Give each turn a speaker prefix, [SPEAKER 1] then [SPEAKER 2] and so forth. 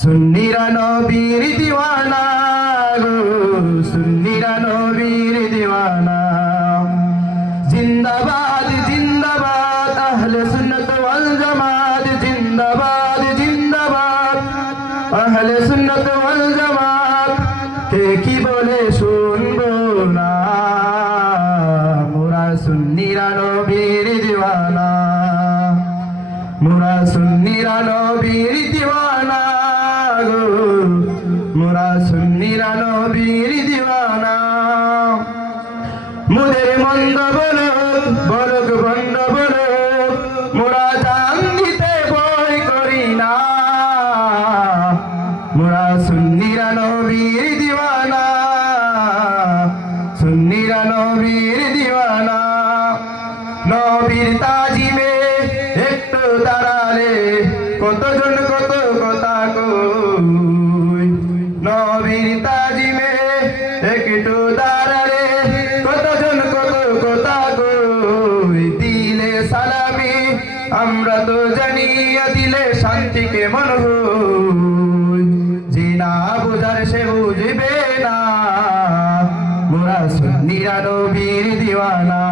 [SPEAKER 1] সুন্নিরা নবীর দিওয়ানা গো, সুন্নিরা নবীর দিওয়ানা। জিন্দাবাদ জিন্দাবাদ, আহলে সুন্নত ওয়াল জামাত, জিন্দাবাদ জিন্দাবাদ। আহলে সুন্নত ওয়াল জামাত, কে কি বলে শুনব না? মোরা সুন্নিরা নবীর মোরা সুন্নিরা নবীর দিওয়ানা গো। মোরা সুন্নিরা নবীর দিওয়ানা। মুদের মন্দ বলো বলক বন্দ বলো মোরা জান দিতে বই করি না। মোরা সুন্নিরা নবীর দিওয়ানা, সুন্নিরা নবীর দিওয়ানা। নবীর দাঁড়ালে কতজন কত কথা কই? নবীর তাজিমে একটু দাঁড়ালে কতজন কত কথা কই? দিলে সালামি, আমরা তো জানিয়া দিলে শান্তিকে মন হই। যে না বুঝার সে বুঝবে না, মোরা সুন্নিরা নবীর দিওয়ানা।